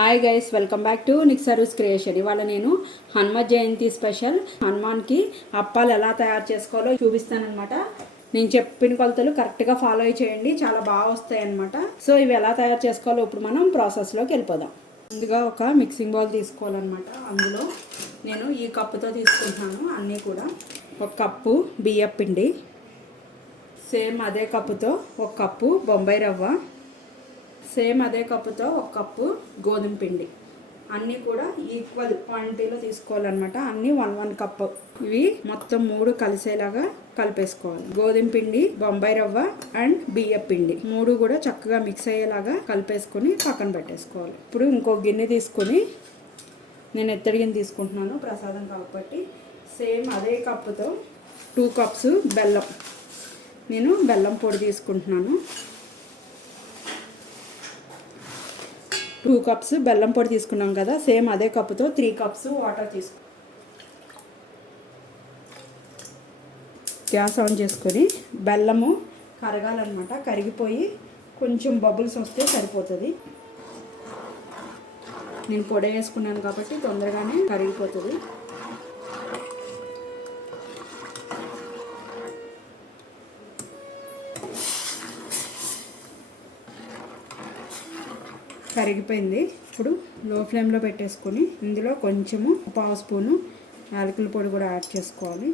Hi guys, welcome back to నిక్సరూస్ creation. ఇవాళ నేను హనుమ జయంతి స్పెషల్ హనుమాన్కి అప్పాలు ఎలా తయారు చేసుకోవాలో చూపిస్తానమాట. నేను చెప్పిన కొలతలు కరెక్ట్గా ఫాలో చేయండి, చాలా బాగా వస్తాయి అన్నమాట. సో ఇవి ఎలా తయారు చేసుకోవాలో ఇప్పుడు మనం ప్రాసెస్లోకి వెళ్ళిపోదాం. ముందుగా ఒక మిక్సింగ్ బౌల్ తీసుకోవాలన్నమాట. అందులో నేను ఈ కప్పుతో తీసుకుంటున్నాను అన్నీ కూడా. ఒక కప్పు బియ్యం పిండి, సేమ్ అదే కప్పుతో ఒక కప్పు బొంబాయి రవ్వ, సేమ్ అదే కప్పుతో ఒక కప్పు గోధుమ పిండి, అన్నీ కూడా ఈక్వల్ క్వాంటిటీలో తీసుకోవాలన్నమాట. అన్నీ 1 కప్పు. ఇవి మొత్తం 3 కలిసేలాగా కలిపేసుకోవాలి. గోధుమ పిండి, బొంబాయి రవ్వ అండ్ బియ్యం పిండి 3 కూడా చక్కగా మిక్స్ అయ్యేలాగా కలిపేసుకొని పక్కన పెట్టేసుకోవాలి. ఇప్పుడు ఇంకో గిన్నె తీసుకొని, నేను ఎత్తడి గిన్నె తీసుకుంటున్నాను ప్రసాదం కాబట్టి. సేమ్ అదే కప్పుతో 2 కప్స్ బెల్లం, నేను బెల్లం పొడి తీసుకుంటున్నాను. 2 కప్స్ బెల్లం పొడి తీసుకున్నాం కదా, సేమ్ అదే కప్పుతో 3 కప్స్ వాటర్ గ్యాస్ ఆన్ చేసుకొని బెల్లము కరగాలన్నమాట. కరిగిపోయి కొంచెం బబుల్స్ వస్తే సరిపోతుంది. నేను పొడి వేసుకున్నాను కాబట్టి తొందరగానే కరిగిపోతుంది. కరిగిపోయింది. ఇప్పుడు లో ఫ్లేమ్లో పెట్టేసుకొని ఇందులో కొంచెము 1/2 స్పూను యాలకుల పొడి కూడా యాడ్ చేసుకోవాలి.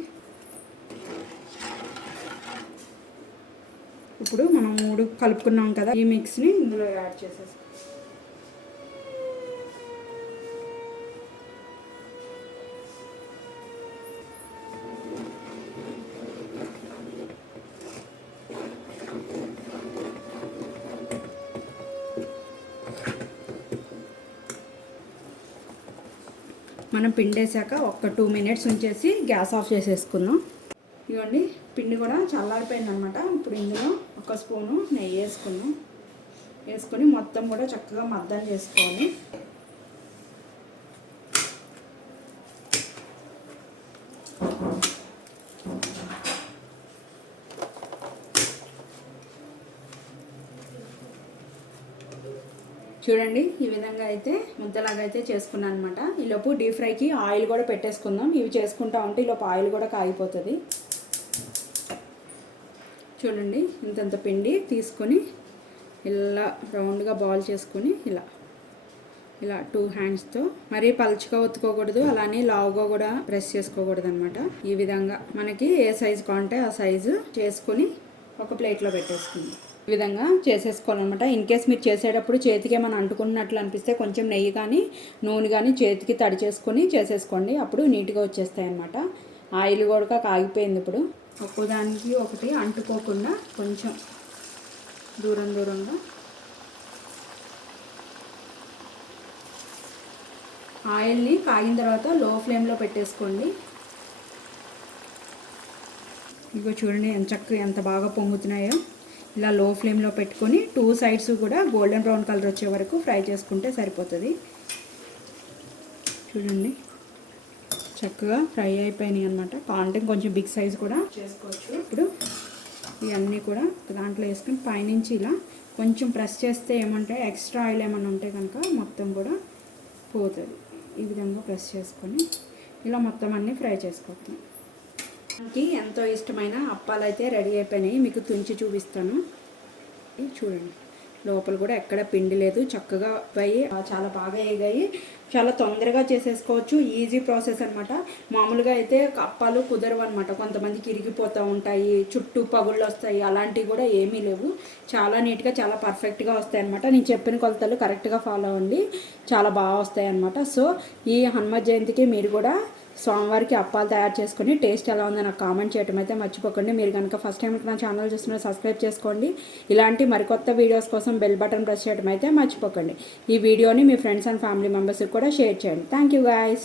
ఇప్పుడు మనం 3 కలుపుకున్నాం కదా, ఈ మిక్స్ని ఇందులో యాడ్ చేసేసుకోవాలి. మనం పిండి వేసాక ఒక 2 మినిట్స్ ఉంచేసి గ్యాస్ ఆఫ్ చేసేసుకుందాం. ఇవ్వండి, పిండి కూడా చల్లారిపోయింది అనమాట. ఇప్పుడు ఇందులో 1 స్పూను నెయ్యి వేసుకొని మొత్తం కూడా చక్కగా మద్దం చేసుకోవాలి. చూడండి, ఈ విధంగా అయితే ముద్దలాగా అయితే చేసుకున్నాను అనమాట. ఈలోపు డీప్ ఫ్రైకి ఆయిల్ కూడా పెట్టేసుకుందాం. ఇవి చేసుకుంటా ఉంటే ఈలోపు ఆయిల్ కూడా కాగిపోతుంది. చూడండి, ఇంతంత పిండి తీసుకొని ఇలా రౌండ్గా బాల్ చేసుకొని ఇలా 2 హ్యాండ్స్తో మరీ పలుచగా ఒత్తుకోకూడదు, అలానే లావుగా కూడా ప్రెస్ చేసుకోకూడదు అనమాట. ఈ విధంగా మనకి ఏ సైజు కావాలంటే ఆ సైజు చేసుకొని ఒక ప్లేట్లో పెట్టేసుకుందాం. ఈ విధంగా చేసేసుకోవాలన్నమాట. ఇన్ కేస్ మీరు చేసేటప్పుడు చేతికి ఏమైనా అంటుకున్నట్లు అనిపిస్తే కొంచెం నెయ్యి కానీ నూనె కానీ చేతికి తడి చేసుకొని చేసేసుకోండి, అప్పుడు నీట్గా వచ్చేస్తాయి అన్నమాట. ఆయిల్ కూడా కాగిపోయింది. ఇప్పుడు ఒక్కదానికి ఒకటి అంటుకోకుండా కొంచెం దూరంగా ఆయిల్ని కాగిన తర్వాత లో ఫ్లేమ్లో పెట్టేసుకోండి. ఇగో చూడండి ఎంత బాగా పొంగుతున్నాయో. ఇలా లో ఫ్లేమ్లో పెట్టుకొని 2 సైడ్స్ కూడా గోల్డెన్ బ్రౌన్ కలర్ వచ్చే వరకు ఫ్రై చేసుకుంటే సరిపోతుంది. చూడండి, చక్కగా ఫ్రై అయిపోయినాయి అనమాట. కావాలంటే కొంచెం బిగ్ సైజ్ కూడా చేసుకోవచ్చు. ఇప్పుడు ఇవన్నీ కూడా దాంట్లో వేసుకొని పైనుంచి ఇలా కొంచెం ప్రెస్ చేస్తే ఏమంటే ఎక్స్ట్రా ఆయిల్ ఏమైనా ఉంటే కనుక మొత్తం కూడా పోతుంది. ఈ విధంగా ప్రెస్ చేసుకొని ఇలా మొత్తం అన్నీ ఫ్రై చేసుకోవచ్చు. మనకి ఎంతో ఇష్టమైన అప్పాలు అయితే రెడీ అయిపోయినాయి. మీకు తుంచి చూపిస్తాను. చూడండి, లోపల కూడా ఎక్కడ పిండి లేదు, చక్కగా అయ్యి చాలా బాగా ఎగాయి. చాలా తొందరగా చేసేసుకోవచ్చు, ఈజీ ప్రాసెస్ అనమాట. మామూలుగా అయితే అప్పాలు కుదరవు అనమాట. కొంతమందికి ఇరిగిపోతూ ఉంటాయి, చుట్టూ పగుళ్ళు వస్తాయి. అలాంటివి కూడా ఏమీ లేవు. చాలా నీట్గా చాలా పర్ఫెక్ట్గా వస్తాయి అనమాట. నేను చెప్పిన కొలతలు కరెక్ట్గా ఫాలో అవ్వండి, చాలా బాగా వస్తాయి అనమాట. సో ఈ హనుమ జయంతికి మీరు కూడా స్వామివారికి అప్పాలు తయారు చేసుకొని టేస్ట్ ఎలా ఉందో నాకు కామెంట్ చేయడం అయితే మర్చిపోకండి. మీరు కనుక ఫస్ట్ టైం నా ఛానల్ చూస్తున్నా సబ్స్క్రైబ్ చేసుకోండి. ఇలాంటి మరికొత్త వీడియోస్ కోసం బెల్ బటన్ ప్రెస్ చేయడం అయితే మర్చిపోకండి. ఈ వీడియోని మీ ఫ్రెండ్స్ అండ్ ఫ్యామిలీ మెంబర్స్కి కూడా షేర్ చేయండి. Thank you guys.